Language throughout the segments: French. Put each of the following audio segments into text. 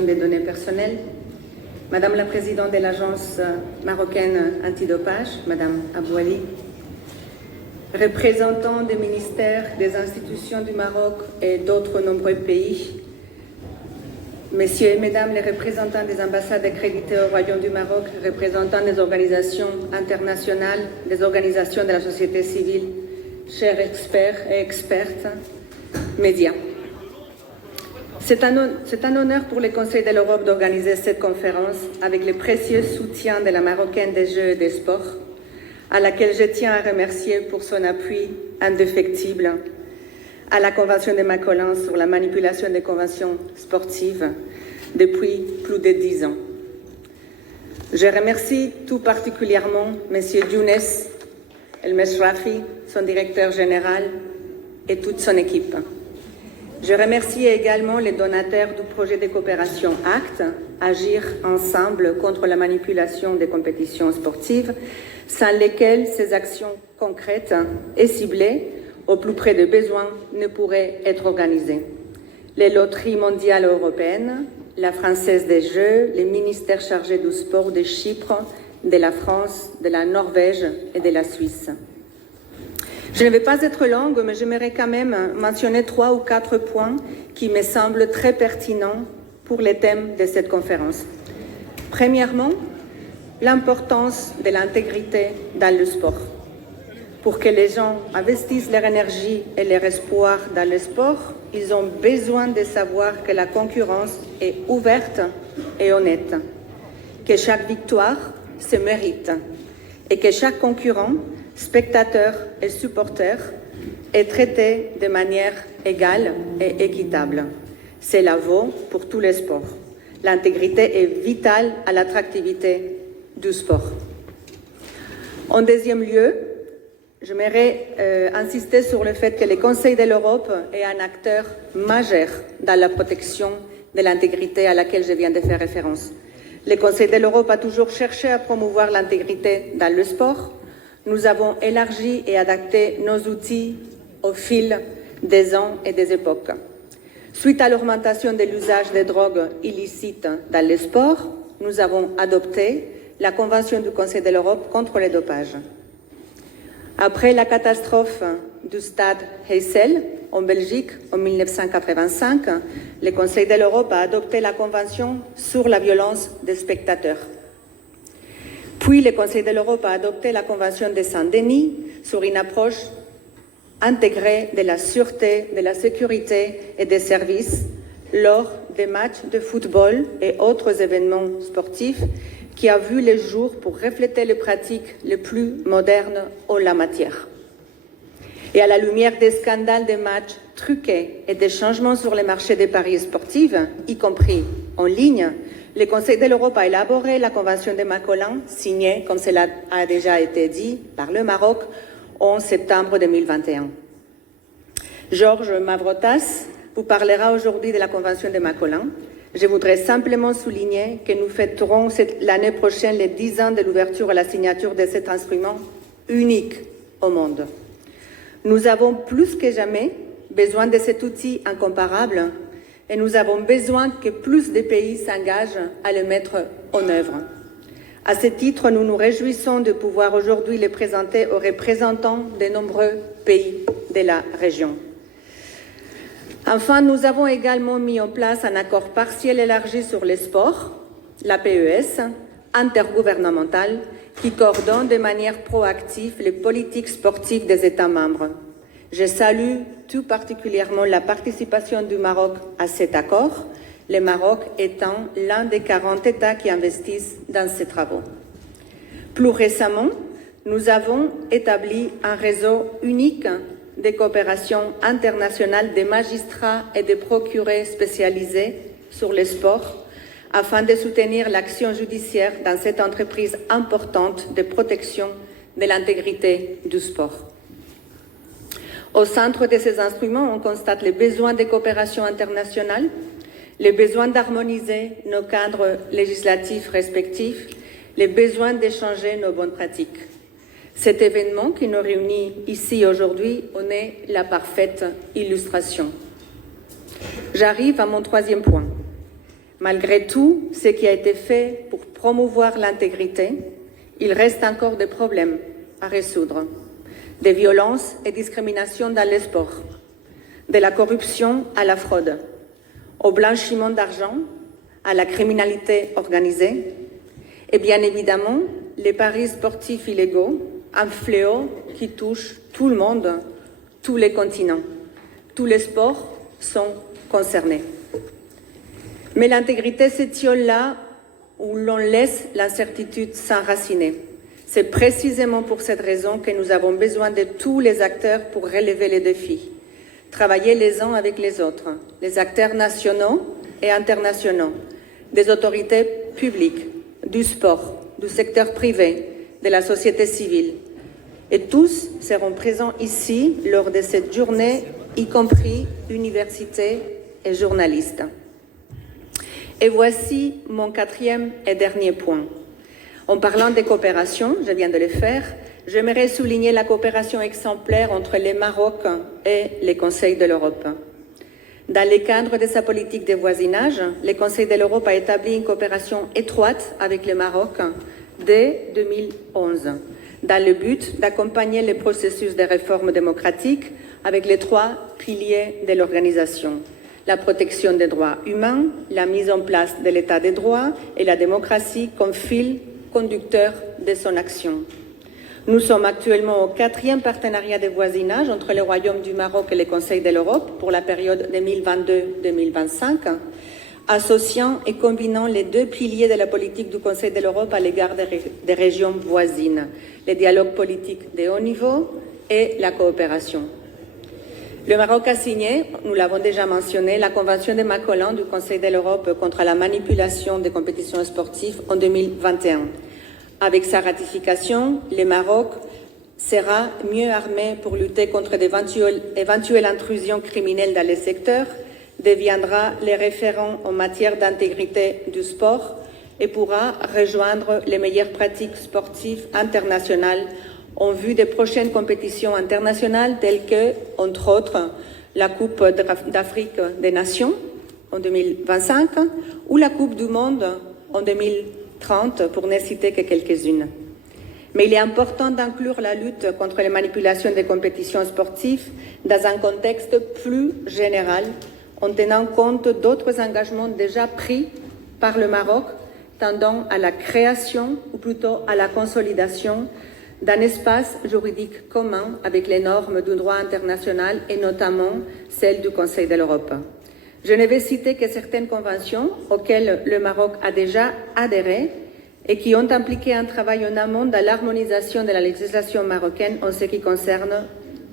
protection des données personnelles, Madame la Présidente de l'Agence marocaine antidopage, Madame Abouali, représentants des ministères, des institutions du Maroc et d'autres nombreux pays, Messieurs et Mesdames les représentants des ambassades accréditées au Royaume du Maroc, représentants des organisations internationales, des organisations de la société civile, chers experts et expertes, médias. C'est un honneur pour le Conseil de l'Europe d'organiser cette conférence avec le précieux soutien de la Marocaine des Jeux et des Sports, à laquelle je tiens à remercier pour son appui indéfectible à la Convention de Macolin sur la manipulation des conventions sportives depuis plus de 10 ans. Je remercie tout particulièrement M. Younes El Meshrafi, son directeur général, et toute son équipe. Je remercie également les donateurs du projet de coopération ACT, Agir ensemble contre la manipulation des compétitions sportives, sans lesquelles ces actions concrètes et ciblées au plus près des besoins ne pourraient être organisées. Les loteries mondiales européennes, la Française des Jeux, les ministères chargés du sport de Chypre, de la France, de la Norvège et de la Suisse. Je ne vais pas être longue, mais j'aimerais quand même mentionner 3 ou 4 points qui me semblent très pertinents pour les thèmes de cette conférence. Premièrement, l'importance de l'intégrité dans le sport. Pour que les gens investissent leur énergie et leur espoir dans le sport, ils ont besoin de savoir que la concurrence est ouverte et honnête, que chaque victoire se mérite et que chaque concurrent, spectateur et supporter est traité de manière égale et équitable. Cela vaut pour tous les sports. L'intégrité est vitale à l'attractivité du sport. En deuxième lieu, j'aimerais insister sur le fait que le Conseil de l'Europe est un acteur majeur dans la protection de l'intégrité à laquelle je viens de faire référence. Le Conseil de l'Europe a toujours cherché à promouvoir l'intégrité dans le sport. Nous avons élargi et adapté nos outils au fil des ans et des époques. Suite à l'augmentation de l'usage des drogues illicites dans le sport, nous avons adopté la Convention du Conseil de l'Europe contre le dopage. Après la catastrophe du stade Heysel en Belgique en 1985, le Conseil de l'Europe a adopté la Convention sur la violence des spectateurs. Puis le Conseil de l'Europe a adopté la Convention de Saint-Denis sur une approche intégrée de la sûreté, de la sécurité et des services lors des matchs de football et autres événements sportifs qui a vu le jour pour refléter les pratiques les plus modernes en la matière. Et à la lumière des scandales des matchs truqués et des changements sur les marchés des paris sportifs, y compris en ligne, le Conseil de l'Europe a élaboré la Convention de Macolin, signée, comme cela a déjà été dit, par le Maroc en septembre 2021. Georges Mavrotas vous parlera aujourd'hui de la Convention de Macolin. Je voudrais simplement souligner que nous fêterons l'année prochaine les 10 ans de l'ouverture à la signature de cet instrument unique au monde. Nous avons plus que jamais besoin de cet outil incomparable et nous avons besoin que plus de pays s'engagent à le mettre en œuvre. À ce titre, nous nous réjouissons de pouvoir aujourd'hui le présenter aux représentants de nombreux pays de la région. Enfin, nous avons également mis en place un accord partiel élargi sur les sports, l'APES, intergouvernemental, qui coordonne de manière proactive les politiques sportives des États membres. Je salue tout particulièrement la participation du Maroc à cet accord, le Maroc étant l'un des 40 États qui investissent dans ces travaux. Plus récemment, nous avons établi un réseau unique de coopération internationale des magistrats et des procureurs spécialisés sur le sport afin de soutenir l'action judiciaire dans cette entreprise importante de protection de l'intégrité du sport. Au centre de ces instruments, on constate les besoins de coopération internationale, les besoins d'harmoniser nos cadres législatifs respectifs, les besoins d'échanger nos bonnes pratiques. Cet événement qui nous réunit ici aujourd'hui en est la parfaite illustration. J'arrive à mon troisième point. Malgré tout ce qui a été fait pour promouvoir l'intégrité, il reste encore des problèmes à résoudre. Des violences et discriminations dans les sports, de la corruption à la fraude, au blanchiment d'argent, à la criminalité organisée, et bien évidemment, les paris sportifs illégaux, un fléau qui touche tout le monde, tous les continents. Tous les sports sont concernés. Mais l'intégrité s'étiole là où l'on laisse l'incertitude s'enraciner. C'est précisément pour cette raison que nous avons besoin de tous les acteurs pour relever les défis, travailler les uns avec les autres, les acteurs nationaux et internationaux, des autorités publiques, du sport, du secteur privé, de la société civile. Et tous seront présents ici lors de cette journée, y compris universités et journalistes. Et voici mon quatrième et dernier point. En parlant de coopération, je viens de le faire, j'aimerais souligner la coopération exemplaire entre le Maroc et le Conseil de l'Europe. Dans le cadre de sa politique de voisinage, le Conseil de l'Europe a établi une coopération étroite avec le Maroc dès 2011, dans le but d'accompagner le processus de réforme démocratique avec les 3 piliers de l'organisation: la protection des droits humains, la mise en place de l'état de droit et la démocratie comme fil conducteur de son action. Nous sommes actuellement au 4e partenariat de voisinage entre le Royaume du Maroc et le Conseil de l'Europe pour la période 2022-2025, associant et combinant les 2 piliers de la politique du Conseil de l'Europe à l'égard des régions voisines, le dialogue politique de haut niveau et la coopération. Le Maroc a signé, nous l'avons déjà mentionné, la Convention de Macolin du Conseil de l'Europe contre la manipulation des compétitions sportives en 2021. Avec sa ratification, le Maroc sera mieux armé pour lutter contre d'éventuelles intrusions criminelles dans les secteurs, deviendra le référent en matière d'intégrité du sport et pourra rejoindre les meilleures pratiques sportives internationales en vue des prochaines compétitions internationales telles que, entre autres, la Coupe d'Afrique des Nations en 2025 ou la Coupe du Monde en 2030, pour ne citer que quelques-unes. Mais il est important d'inclure la lutte contre les manipulations des compétitions sportives dans un contexte plus général, en tenant compte d'autres engagements déjà pris par le Maroc, tendant à la création, ou plutôt à la consolidation, d'un espace juridique commun avec les normes du droit international et notamment celles du Conseil de l'Europe. Je ne vais citer que certaines conventions auxquelles le Maroc a déjà adhéré et qui ont impliqué un travail en amont dans l'harmonisation de la législation marocaine en ce qui concerne,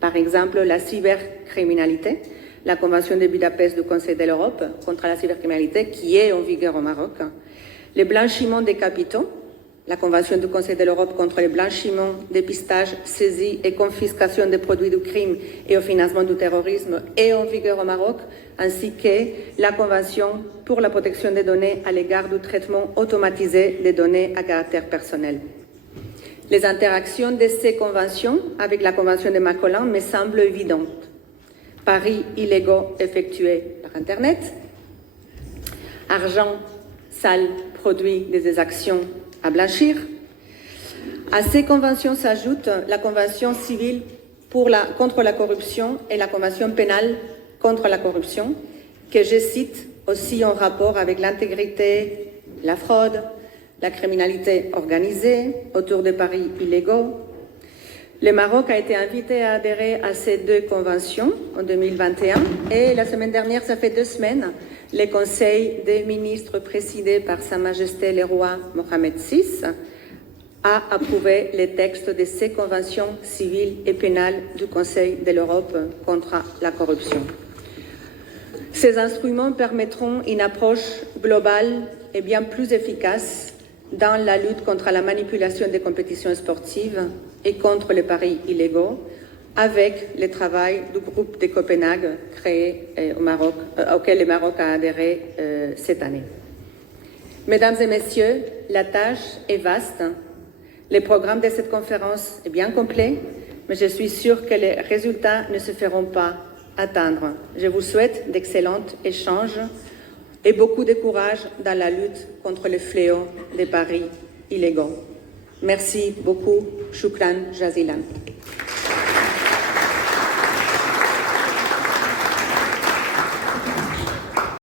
par exemple, la cybercriminalité, la Convention de Budapest du Conseil de l'Europe contre la cybercriminalité qui est en vigueur au Maroc, le blanchiment des capitaux, la Convention du Conseil de l'Europe contre le blanchiment, dépistage, saisie et confiscation des produits du crime et au financement du terrorisme est en vigueur au Maroc, ainsi que la Convention pour la protection des données à l'égard du traitement automatisé des données à caractère personnel. Les interactions de ces conventions avec la Convention de Macolin me semblent évidentes. Paris illégaux effectués par Internet, argent sale produit des exactions à blanchir. À ces conventions s'ajoute la Convention civile contre la corruption et la Convention pénale contre la corruption, que je cite aussi en rapport avec l'intégrité, la fraude, la criminalité organisée autour des paris illégaux. Le Maroc a été invité à adhérer à ces 2 conventions en 2021 et la semaine dernière, ça fait 2 semaines, le Conseil des ministres présidé par Sa Majesté le roi Mohamed VI a approuvé les textes de ces conventions civiles et pénales du Conseil de l'Europe contre la corruption. Ces instruments permettront une approche globale et bien plus efficace dans la lutte contre la manipulation des compétitions sportives et contre les paris illégaux, avec le travail du groupe de Copenhague créé au Maroc, auquel le Maroc a adhéré cette année. Mesdames et messieurs, la tâche est vaste. Le programme de cette conférence est bien complet, mais je suis sûre que les résultats ne se feront pas attendre. Je vous souhaite d'excellents échanges et beaucoup de courage dans la lutte contre les fléaux des paris illégaux. Merci beaucoup. Shukran jazilan.